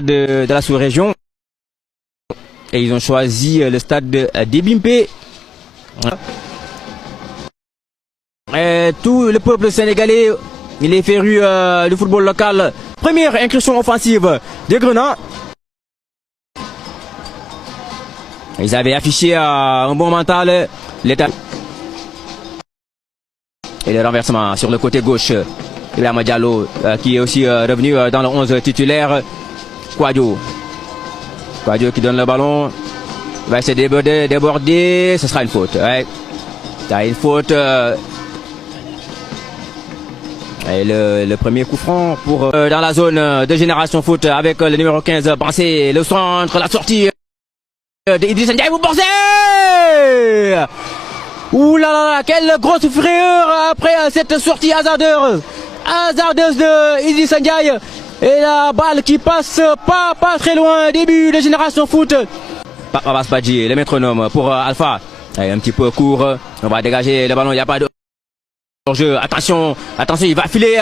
de la sous-région. Et ils ont choisi le stade d'Ebimpe. Et tout le peuple sénégalais, il est féru du football local. Première incursion offensive des Grenats. Ils avaient affiché un bon mental. L'état. Et le renversement sur le côté gauche. Ibrahima Diallo qui est aussi revenu dans le 11 titulaire. Kouadio qui donne le ballon. Il va essayer de déborder. Ce sera une faute. Ouais. Une faute. Et le premier coup franc pour dans la zone de Génération Foot avec le numéro 15. Pensez le centre, la sortie de Idriss Ndiaye. Vous pensez. Ouh là là, quelle grosse frayeur après cette sortie hasardeuse de Idriss Ndiaye. Et la balle qui passe pas très loin. Début de Génération Foot. Abbas Badji, le métronome pour Alpha. Et un petit peu court. On va dégager le ballon. Il n'y a pas de jeu. Attention, il va filer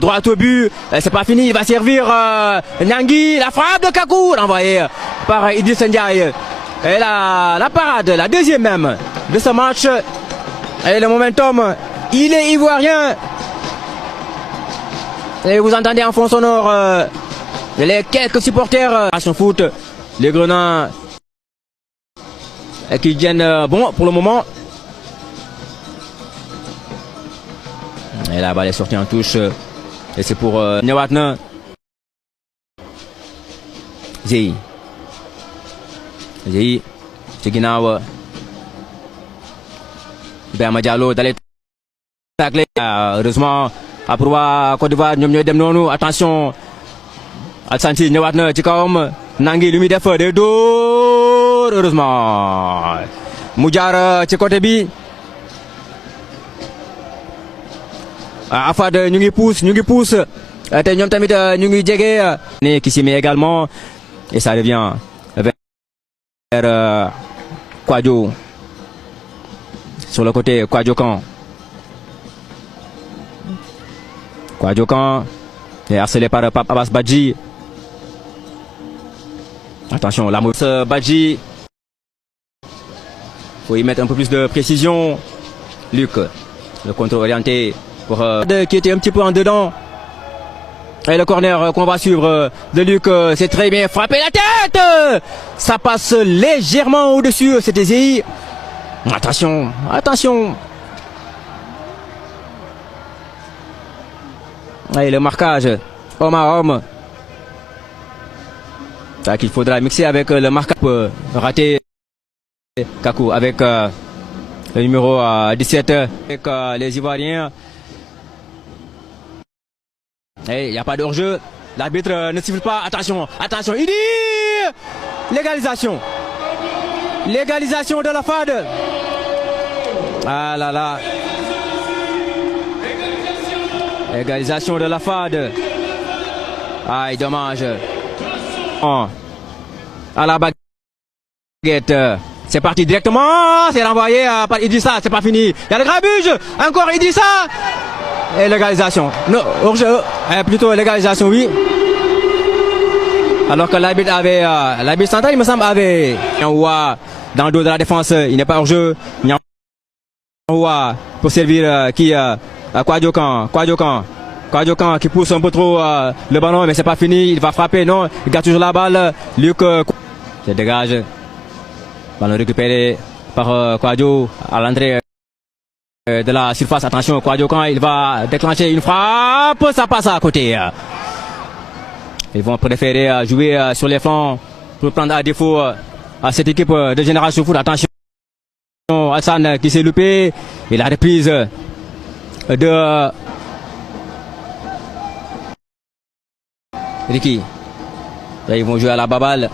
droit au but. C'est pas fini. Il va servir Nyangui. La frappe de Kakou. Envoyé par Idriss Ndiaye. Et la parade, la deuxième même de ce match. Et le momentum, il est ivoirien. Et vous entendez en fond sonore les quelques supporters à son foot. Les Grenats qui viennent bon pour le moment. Et la balle est sortie en touche. Et c'est pour Newatna. Zéhi. Tcheginawa. Ibrahima Diallo d'aller tacler. Heureusement. Après Côte d'Ivoire, nous sommes dem. Attention. Alsanti, Newatna, Tchikaom. Nangui, lui, def de dos. Heureusement. Moudjar, Tchikotebi. Afad, nous pousse. Nous tamit, nous djege. Qui s'y met également. Et ça revient vers Kouadio. Sur le côté, Kouadio Kan est harcelé par Abbas Badji. Attention, la mousse Badji. Faut y mettre un peu plus de précision. Luc, le contrôle orienté pour qui était un petit peu en dedans. Et le corner qu'on va suivre de Luc, c'est très bien frappé la tête. Ça passe légèrement au-dessus, c'était Zéhi. Attention. Et le marquage, homme à homme. Il faudra mixer avec le marquage pour rater Kakou avec le numéro 17 avec les Ivoiriens. Il n'y a pas de hors-jeu. L'arbitre ne siffle pas. Attention. Il dit légalisation. Légalisation de la FAD. Ah là là. Légalisation de la FAD. Aïe, dommage. À la baguette. C'est parti directement. C'est renvoyé par Idrissa. C'est pas fini. Il y a le grabuge. Encore Idrissa. Et légalisation. Non, hors-jeu. Plutôt légalisation, oui. Alors que l'arbitre central, il me semble, avait Nyaoua dans le dos de la défense. Il n'est pas hors-jeu. Nyaoua pour servir qui Kouadio Kan qui pousse un peu trop le ballon, mais c'est pas fini. Il va frapper, non. Il garde toujours la balle. Luc se dégage. Ballon récupéré par Kouadio à l'entrée de la surface. Attention, Kouadio Kan, il va déclencher une frappe. Ça passe à côté. Ils vont préférer jouer sur les flancs pour prendre à défaut à cette équipe de Génération Foot. Attention, Hassan qui s'est loupé. Et la reprise de Ricky. Là, ils vont jouer à la baballe.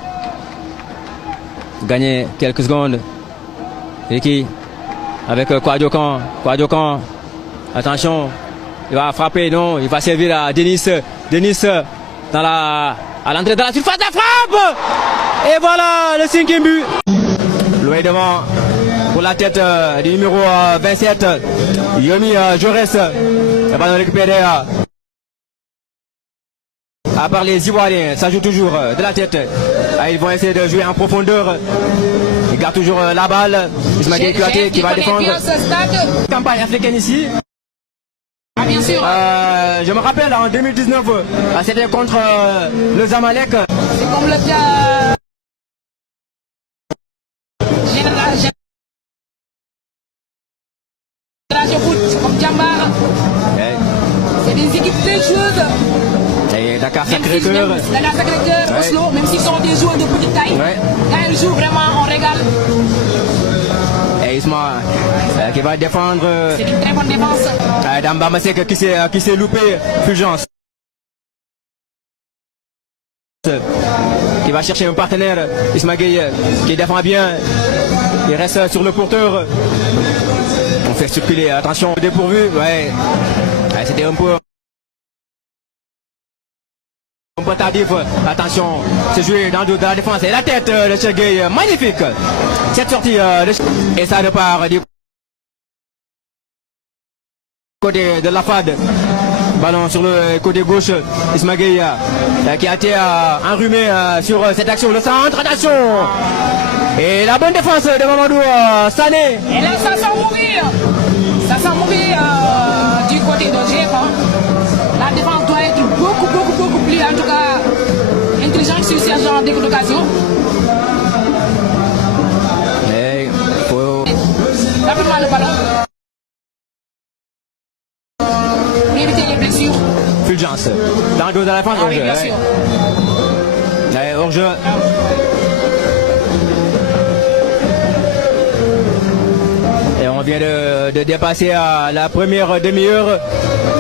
Gagner quelques secondes. Ricky avec Kouadio Kan. Attention. Il va frapper, non. Il va servir à Denis à l'entrée de la surface. La frappe. Et voilà le 5e but. Loin devant pour la tête du numéro 27. Yomi Jaurès. Le ballon récupéré à part les Ivoiriens, ça joue toujours de la tête. Ils vont essayer de jouer en profondeur. Ils gardent toujours la balle. Ismaël Gueye Kouyaté qui va défendre. Campagne africaine ici. Ah, bien sûr. Je me rappelle en 2019, c'était contre le Zamalek. C'est comme le cas. Génération foot, comme Djambar. C'est des équipes très chaudes. Et Dakar Sacré-Cœur. Dakar Sacré-Cœur, Oslo, même s'ils sont des joueurs de petite taille. Quand ils jouent vraiment, on régale. Et Isma qui va défendre. C'est une très bonne défense. Damba Masek qui s'est loupé. Fulgence. Qui va chercher un partenaire. Isma Gueye qui défend bien. Il reste sur le porteur. On fait circuler. Attention, dépourvu. Ouais. C'était un peu tardif. Attention, c'est joué dans le dos de la défense. Et la tête de Chegueye, magnifique. Cette sortie et ça repart du côté de la FAD. Ballon sur le côté gauche. Ismaël Gueye qui a été enrhumé sur cette action. Le centre, attention. Et la bonne défense de Mamadou Sané. Et là, ça sent mourir. Ça sent mourir du côté de GF. La défense doit être beaucoup plus, en tout cas, intelligente sur ce genre d'occasion. Rapidement le ballon. Pour éviter les blessures. Fulgence. Dans le dos de la défense. Ah oui, bien sûr. Hors-jeu. Et on vient de dépasser la première demi-heure.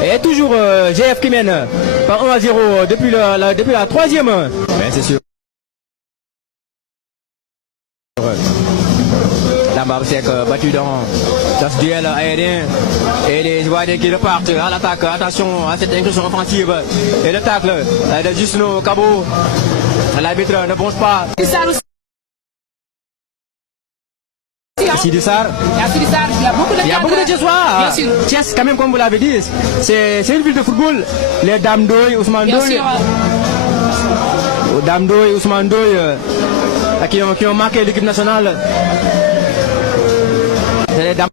Et toujours GF qui mène par 1-0 depuis la troisième. Ouais, c'est sûr. Damba Masek battu dans ce duel aérien. Et les Ivoiriens qui repartent à l'attaque. Attention à cette incursion offensive. Et le tacle de Jusno Cabo. L'arbitre ne bronche pas. Sidi Sarr. Il y a beaucoup de Il y a beaucoup de Thiessois. Thiès, quand même, comme vous l'avez dit, c'est une ville de football. Les Dame Doye, Ousmane Doye. Dame Doye, Ousmane Doye, qui ont marqué l'équipe nationale. C'est les Dame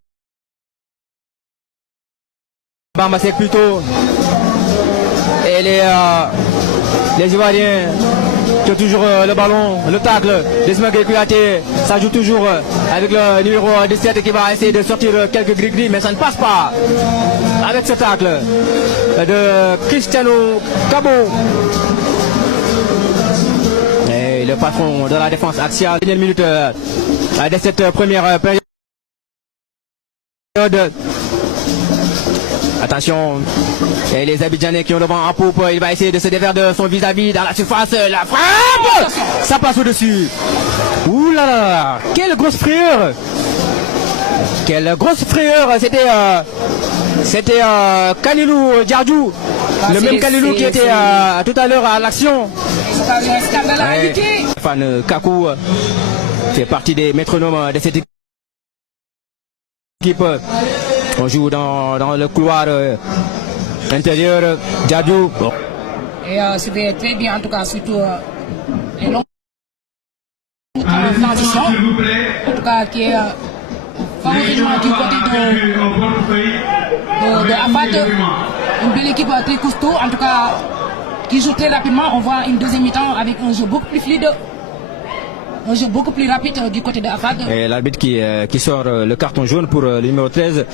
Masek plutôt. Et les Ivoiriens qui ont toujours le ballon, le tacle d'Ismaël Gueye Kouyaté. Ça joue toujours avec le numéro 17 qui va essayer de sortir quelques gris-gris, mais ça ne passe pas avec ce tacle de Cristiano Cabo. Et le patron de la défense axiale. Dernière minute de cette première période. Attention, et les Abidjanais qui ont le vent en poupe, il va essayer de se défaire de son vis-à-vis dans la surface, la frappe. Ça passe au-dessus. Ouh là là, quelle grosse frayeur. Quelle grosse frayeur. C'était Kalilou Diardiou, le même Kalilou qui était tout à l'heure à l'action. Fan Kakou fait partie des métronomes de cette équipe. On joue dans le couloir intérieur. Diardiou. Bon. Et c'était très bien, en tout cas, surtout les longues transitions. En tout cas, qui est favorablement du côté de Afad. Une belle équipe très costaud, en tout cas, qui joue très rapidement. On voit une deuxième mi-temps avec un jeu beaucoup plus fluide. Un jeu beaucoup plus rapide du côté de Afad. Et l'arbitre qui sort le carton jaune pour le numéro 13.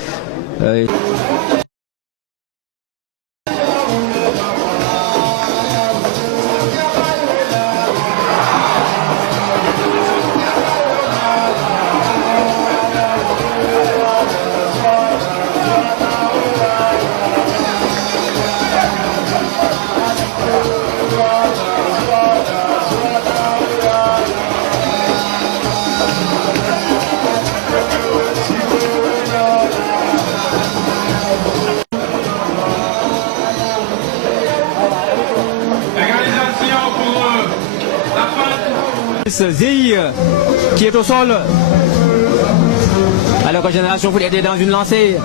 Zéhi qui est au sol alors que Génération Foot était dans une lancée.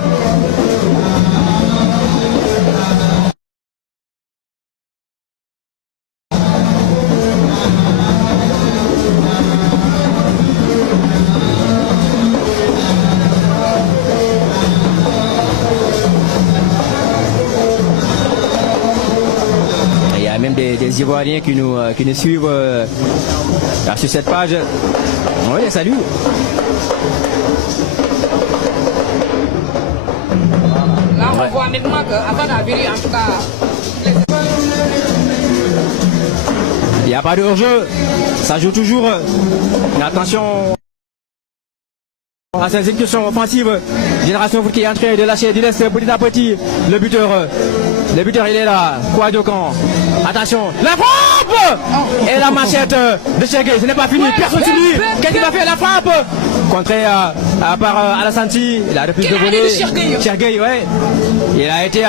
des Ivoiriens qui nous suivent sur cette page. Oui, salut. Là, on voit nettement qu'avant d'arriver, en tout cas, il n'y a pas de hors-jeu. Ça joue toujours. Mais attention à ces exécutions offensives. Génération Foot qui est en train de lâcher du laisse petit à petit. Le buteur il est là. Kouadio Khan. Attention. La frappe et la machette de Cheikh. Ce n'est pas fini. Personne sur lui. Qu'est-ce qu'il va faire? La frappe contrée par Alassane. Il a repris de voler. Cheikh, ouais. Il a été